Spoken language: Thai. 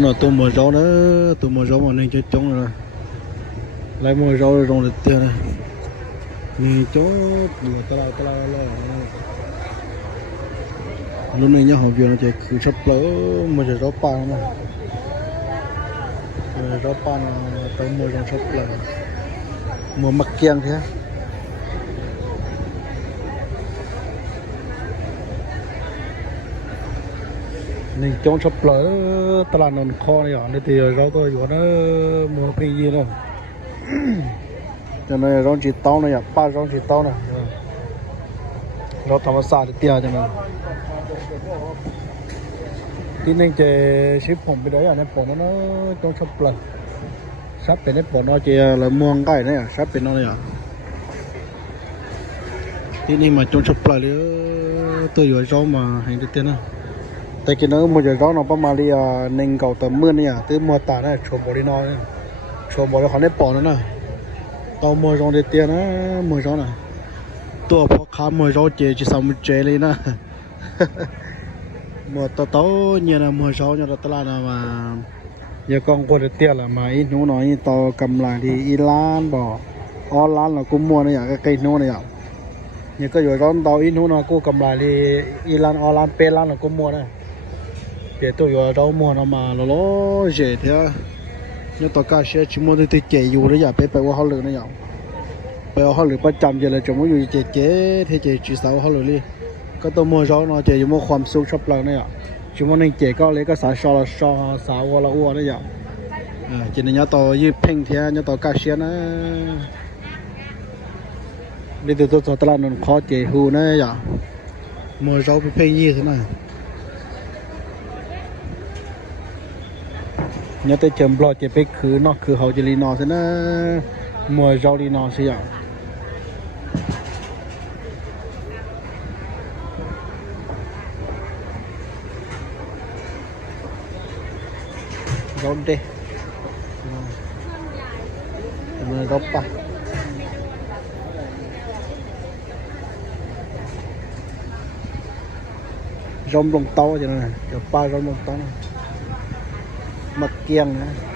nó tôi mua rau nữa tôi mua rau mà nên chơi trống rồi lấy mua rau rồi được tiền này mình chỗ vừa tao lúc này nhá họ vừa nó chạy cứ sắp lỡ mua rau pan mà rau pan tôi mua rau sắp lỡ mua mắc kiêng thế nên trong sắp lỡ tao làm nón kho này ở đây thì rau tôi vừa nó mua cái gì đâu cho nên rau chỉ tao này ba rau chỉ tao này rau thằng sa thì tia cho nênที่นั่งเจชิปผมไปด้วยอ่ะในปอนนั้นต้องชอบเลยชับเป็นในปอนนั้นเจแล้วม่วงใกล้เนี่ยชับเป็นอะไรอ่ะที่นี่มาจงชอบเลยตัวอยู่ร้อนมาให้ดูเต้นนะแต่กินแล้วมันจะร้อนเอาประมาณนี้หนึ่งเก่าแต่เมื่อเนี่ยที่มัวตาเนี่ยชมบริโนเนี่ยชมบริเขาในปอนนั้นนะตัวมัวร้อนเตี้ยนะมัวร้อนอ่ะตัวพอขามัวร้อนเจจะสามเจเลยนะmua tao như là mua sáu như là tao làm mà giờ con qua được tiền là mà ít nó nói tao cầm lại thì Iran bỏ Iran là cũng mua này cái cây nó này ạ như cái rồi đón tao ít nó cũng cầm lại thì Iran Pelan là cũng mua này để tôi rồi đâu mua nó mà nó dễ thế như tao cá sẽ chỉ mua thì chạy dù đấy giờไปว่าเขาเลยนะอย่างไปว่าเขาเลยประจำจะเลยจมูกอยู่เจ๊ที่เจ๊จีสาวเขาเลยก็ตัวมัวร้อนเนาะเจอยู่มัวความสุขชอบเราเนี่ยชิมว่าในเจก็เลยก็สาชอละชอสาวละอ้วนเนี่ยจีนเนี่ยต่อยืดเพ่งเทียเนี่ยต่อกาเชียนะนี่ตัวตลาดนนคอเจหูเนี่ยมัวร้อนไปเพ่งยี่สินะเนี่ยแต่เจิมบล็อกเจไปคือนอกคือเขาจะรีนอสินะมัวร้อนรีนอสิrau đê rau pa rau lông tàu cho nên rau pa rau lông tàu mặt kiêng nữa